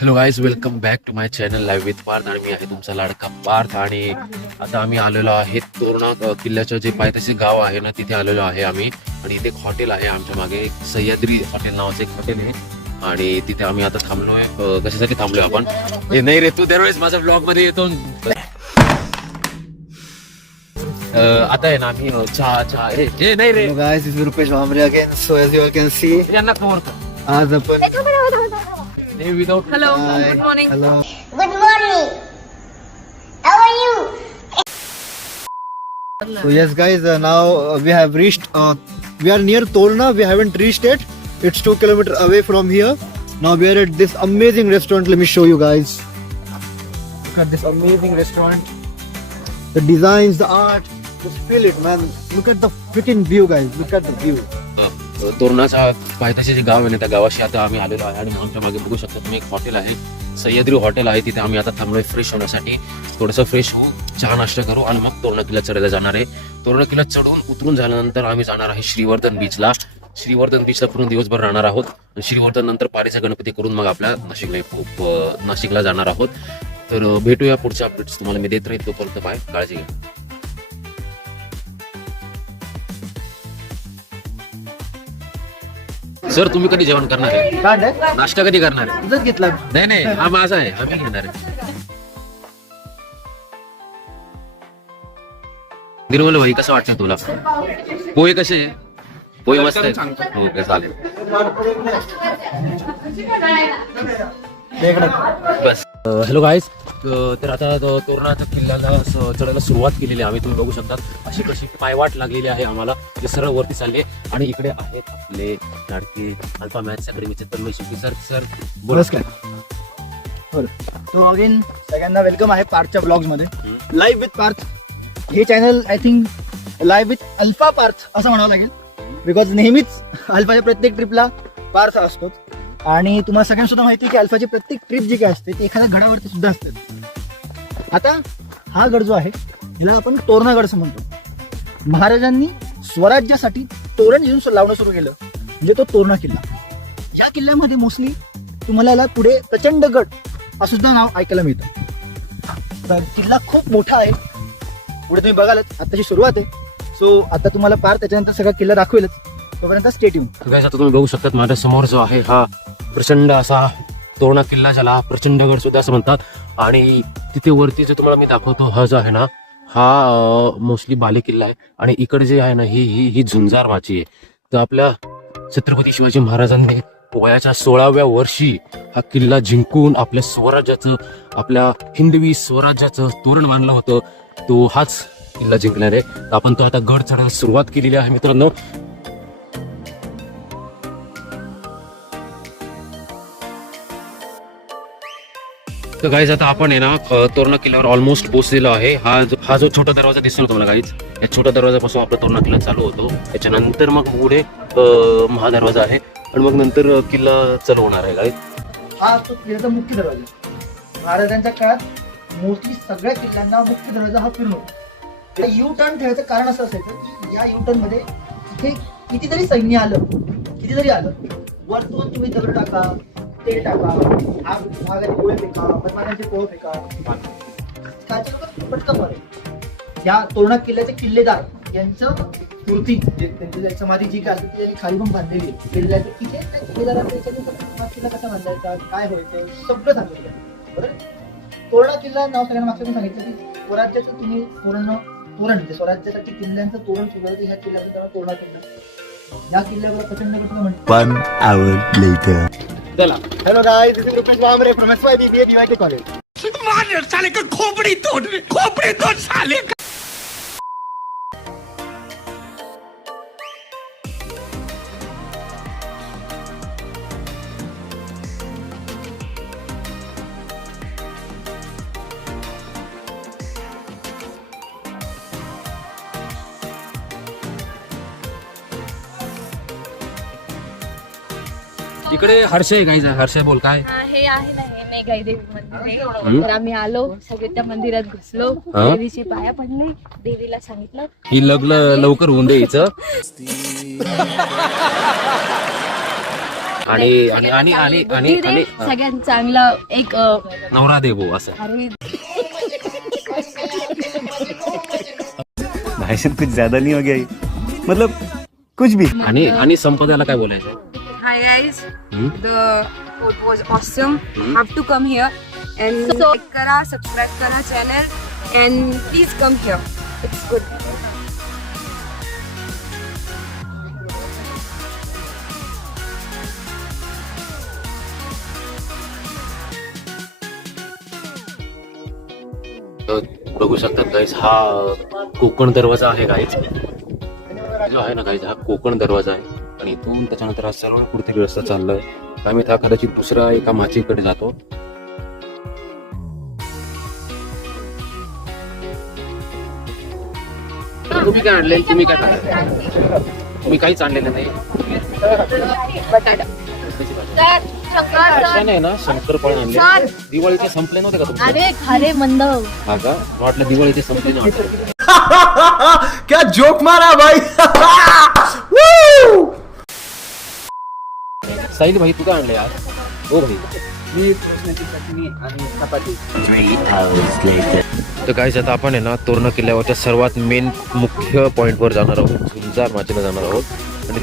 Hello guys, welcome back to my channel live with Parth. आणि मी आहे तुमचा लाडका पार्थ. आणि आता आम्ही आलेलो आहे तोरणा किल्ल्याचं जे पायथ्याचे गाव आहे ना, तिथे आलेलो आहे आम्ही. आणि इथे एक हॉटेल आहे आमच्या मागे, एक सह्याद्री हॉटेल नावाचं एक हॉटेल आहे. आणि तिथे आम्ही आता थांबलोय. कशासाठी थांबलोय आपण? हे नाही रे, तू दरवेळेस माझ्या ब्लॉग मध्ये येतो. आता आहे ना आम्ही चहा हे नाही रे. Hello guys, this is Rupesh Vamre again. So as you all can see, यांना कवर कर. आज आपण हे without Hello, Hi. good morning. Hello. Good morning. How are you? So yes guys, now we have reached. We are near Tolna. We haven't reached it. It's 2 kilometers away from here. Now we are at this amazing restaurant. Let me show you guys. Look at this amazing restaurant. The designs, the art. Just feel it, man. Look at the freaking view, guys. Look at the view. तोरणाचा पायथ्याचे जे गाव आहे ना, त्या गावाशी आता आम्ही आलेलो आहे. आणि आमच्या मागे बघू शकता तुम्ही, एक हॉटेल आहे, सह्याद्री हॉटेल आहे. तिथे आम्ही आता थांबलोय फ्रेश होण्यासाठी. थोडंसं फ्रेश होऊ, चहा नाश्ता करू आणि मग तोरणा किल्ला चढायला जाणार आहे. तोरणा किल्ला चढून उतरून झाल्यानंतर आम्ही जाणार आहे श्रीवर्धन बीचला. श्रीवर्धन बीचला पूर्ण दिवसभर राहणार आहोत. श्रीवर्धन नंतर पारीचा गणपती करून मग आपल्या नाशिकला जाणार आहोत. तर भेटूया पुढच्या अपडेट्स तुम्हाला मी देत राहील. तोपर्यंत बाय, काळजी घ्या. सर, तुम्ही कधी जेवण करणार आहे? Card आहे? नाश्ता कधी करणार आहे? तुझंच घेतला. नाही नाही, हा माझा आहे, आम्ही घेणार आहे. निर्मल भाई, कसं वाटतं तुला? पोहे कसे आहे? पोहे मस्त आहे. हो का, चालेल. बस. हॅलो गाईज, तर आता तोरणाच्या किल्ल्याला चढायला सुरुवात केलेली आहे आम्ही. तुम्ही बघू शकता अशी कशी पायवाट लागलेली आहे आम्हाला. ते सरळ वरती चालले. आणि इकडे आहेत आपले लाडके अल्फा मॅथ्स अकॅडमीचे तन्मय शेट्टी सर. सर बोला. नमस्कार. तो अगेन सगळ्यांना वेलकम आहे पार्थच्या ब्लॉग्स मध्ये. लाईव्ह विथ पार्थ हे channel I think live with alpha Parth असं म्हणावं लागेल. बिकॉज नेहमीच अल्फाच्या प्रत्येक ट्रिपला पार्थ असतो. आणि तुम्हाला सगळ्यांना सुद्धा माहिती आहे की अल्फाची प्रत्येक ट्रिप जी काय असते ती एखाद्या गडावरती सुद्धा असते. आता हा गड जो आहे याला आपण तोरणागड असं म्हणतो. महाराजांनी स्वराज्यासाठी तोरण घेऊन लावणं सुरू केलं म्हणजे तो तोरणा किल्ला. या किल्ल्यामध्ये मोस्टली तुम्हाला याला पुढे प्रचंडगड असं सुद्धा नाव ऐकायला मिळतं. तर किल्ला खूप मोठा आहे. पुढे तुम्ही बघालच, आताची सुरुवात आहे. सो आता तुम्हाला पार त्याच्यानंतर सगळा किल्ला दाखवेलच. तोपर्यंत स्टे ट्यून. आता तुम्ही बघू शकता माझ्या समोर जो आहे हा प्रचंड असा तोरणा किल्ला, ज्याला प्रचंडगड सुद्धा असं म्हणतात. आणि तिथे वरती जो तुम्हाला मी दाखवतो हा जो आहे ना, हा मोस्टली बाले किल्ला आहे. आणि इकडे जे आहे ना, ही झुंजार माची आहे. तर आपल्या छत्रपती शिवाजी महाराजांनी वयाच्या 16व्या वर्षी हा किल्ला जिंकून आपल्या स्वराज्याचं, आपल्या हिंदवी स्वराज्याचं तोरण बांधलं होतं. तो हाच किल्ला जिंकणार आहे. आपण तो आता गड चढायला सुरुवात केलेली आहे मित्रांनो. तर गाईज, आता आपण आहे ना तोरणा किल्ल्यावर ऑलमोस्ट पोहोचलेलो आहे. हा जो छोटा दरवाजा दिसतो तुम्हाला गाईज, या छोट्या दरवाजापासून आपला तोरणा किल्ला चालू होतो. त्याच्यानंतर मग पुढे महादरवाजा आहे. आणि मग नंतर किल्ला चालू होणार आहे गाईज. हा तो किल्ल्याचा मुख्य दरवाजा. महाराजांच्या काळात मोस्टली सगळ्या किल्ल्यांना मुख्य दरवाजा हा फिरून होता. यू टर्न ठेवायचं कारण असं असायचं की या यू टर्न मध्ये इथे कितीतरी सैन्य आलं, कितीतरी आलं, वरतून तुम्ही दगड टाका, तेल टाका, भागाचे पोहे फेका, बदमाशांचे पोहे फेका, कालचे लोक पटकन मारे. या तोरणा किल्ल्याचे किल्लेदार यांचं मूर्ती, त्यांची समाधी जी काय असते ती खाली पण बांधलेली आहे किल्ल्याचं. तिथे त्या किल्लेदारांच्या किल्ला कसा बांधायचा, काय व्हायचं, सगळं सांगितलं. बरोबर. तोरणा किल्ला नाव सगळ्यांना मागचं सांगितलं की स्वराज्याचं तुम्ही तोरण म्हणजे स्वराज्यासाठी किल्ल्यांचं तोरण सुरू ह्या किल्ल्याचं त्याला तोरणा किल्ला. या किल्ल्यावर प्रचंड कसं म्हणतात. 1 hour later. चला. Hello guys, this is Rupesh Vamre from SYBBA DYT College. साले का खोपड़ी तोड़ साले. इकडे हर्षय आहे गाईज. हर्षय बोल काय. हा, हे आहे ना, हे मेघाई देवी मंदिर आहे. तर आम्ही आलो, सगळे त्या मंदिरात घुसलो, देवीची पाया पडली, देवीला सांगितलं ही लग्न लवकर होऊन द्यायचं. आणि आणि आणि आणि आणि बुद्धी दे, आणि सगळ्यात चांगला एक नवरा दे भाऊ असं. अरे भाई साहब कुछ ज्यादा नहीं हो गया ये? मतलब कुछ भी. आणि संपदाला काय बोलायचं? Hi guys, Hmm? the food was awesome. Have to come here and like kara, subscribe kara channel and please come here. It's good. बघू शकतात गाईज, हा कोकण दरवाजा आहे गाईज, जो आहे ना गाईज, हा कोकण दरवाजा आहे. आणि इथून त्याच्यानंतर हा सर्व पुढे रस्ता चाललाय. आम्ही आता कदाचित दुसऱ्या एका माचीकडे जातो. तुम्ही काय आणले? तुम्ही काय खाल्लं? तुम्ही काहीच आणलेलं नाही. शंकर नाही ना, शंकरपाळे आणले. दिवाळीचे संपले नव्हते का तुमचे? अरे खारे मंद हा का? मला वाटलं दिवाळीचे संपले नव्हते. क्या जोक मारा भाई. साहिल भाई, तू काय आणले आज? हो भाई. तर काय आता आपण आहे ना तोरणा किल्ल्यावरच्या सर्वात मेन मुख्य पॉइंट वर जाणार आहोत, झुंजार माचीला जाणार आहोत. आणि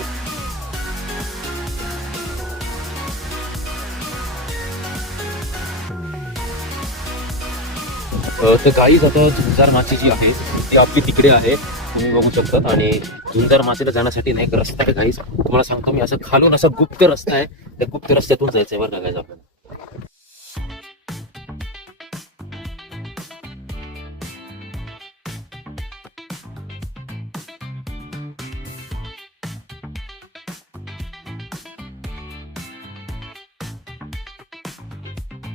तर काही आता झुंजार माची जी आहे ती आपली तिकडे आहे, तुम्ही बघू शकतात. आणि झुंजार माचीला जाण्यासाठी ना एक रस्ता आहे गाईस, तुम्हाला सांगतो मी, असं खालून असा गुप्त रस्ता आहे, त्या गुप्त रस्त्यातून जायचंय बरं का गाईस आपल्याला.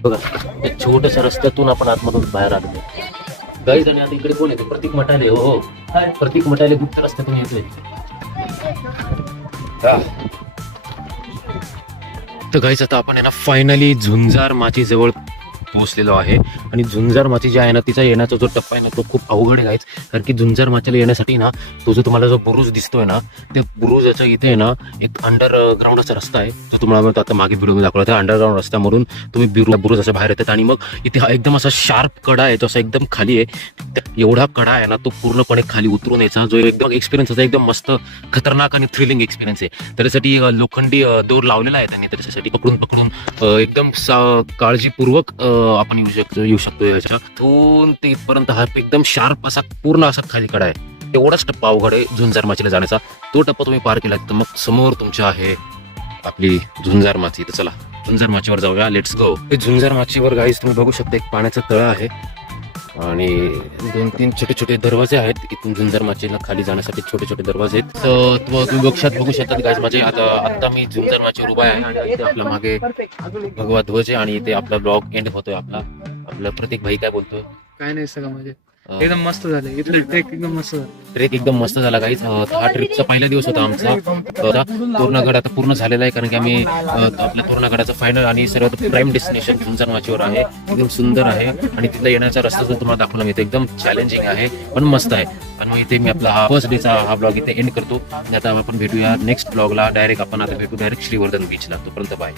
बघा, एक छोट्याशा रस्त्यातून आपण आतमधून बाहेर आलो गाईज. आणि आता इकडे कोण येतो? प्रतीक मटाले. हो हो, प्रतीक मटाले गुप्त रस्त्यातून येतोय. तर गाईज आता आपण आहे ना फायनली झुंजार माची जवळ पोहोचलेलो आहे. आणि झुंजार माची जी आहे ना तिचा येण्याचा जो टप्पा आहे ना तो खूप अवघड आहे गाईज. कारण की झुंजार माचीला येण्यासाठी ना तो जो तुम्हाला जो बुरुज दिसतोय ना, त्या बुरुजाच्या इथे आहे ना एक अंडरग्राऊंडचा रस्ता आहे, जो तुम्हाला आता मागे व्हिडिओ दाखवला. त्या अंडरग्राऊंड रस्त्यामधून तुम्ही बुरुजाच्या बाहेर येतात. आणि मग इथे हा एकदम असा शार्प कडा आहे, तो असा एकदम खाली आहे. एवढा कडा आहे ना तो पूर्णपणे खाली उतरून यायचा, जो एकदम एक्सपिरियन्स होता, एकदम मस्त खतरनाक आणि थ्रिलिंग एक्सपिरियन्स आहे. त्याच्यासाठी लोखंडी दोर लावलेला आहे त्यांनी, त्याच्यासाठी पकडून एकदम काळजीपूर्वक आपण येऊ शकतो याच्यातून ते इथपर्यंत. हा एकदम शार्प असा पूर्ण असा खाली कडा आहे. तेवढाच टप्पा अवघड आहे झुंजार माचीला जाण्याचा. तो टप्पा तुम्ही पार केला तर मग समोर तुमच्या आहे आपली झुंजार माची. तर चला झुंजार माचीवर जाऊया, लेट्स गो. झुंजार माचीवर गाईस तुम्ही बघू शकता एक पाण्याचं तळ आहे आणि 2-3 छोटे छोटे दरवाजे आहेत. इथून झुंजार माचीला खाली जाण्यासाठी छोटे छोटे दरवाजे आहेत. तर तुम्ही बघू शकतात गाईस, माझे आता मी झुंजार माचीवर उभा आहे आणि इथे आपल्या मागे भगवा ध्वज आहे. आणि इथे आपला ब्लॉग एंड होतोय. आपला प्रतीक भाई काय बोलतोय? काय नाही, सगळं म्हणजे एकदम मस्त झालं. इथलं ट्रेक एकदम मस्त झालं. ट्रेक एकदम मस्त झाला गाईज. हा ट्रिपचा पहिला दिवस होता आमचा. तोरणागड आता पूर्ण झालेला आहे, कारण की आम्ही आपल्या तोरणागडाचं फायनल आणि सर्वात प्राईम डेस्टिनेशन झुंजार माचीवर आहे. एकदम सुंदर आहे आणि तिथला येण्याचा रस्ता जो तुम्हाला दाखवला मी, एकदम चॅलेंजिंग आहे पण मस्त आहे. आणि मग इथे मी आपला हा फर्स्ट डेचा हा ब्लॉग इथे एंड करतो. आता आपण भेटूया नेक्स्ट ब्लॉगला. आपण आता भेटू डायरेक्ट श्रीवर्धन बीचला. तोपर्यंत बाय.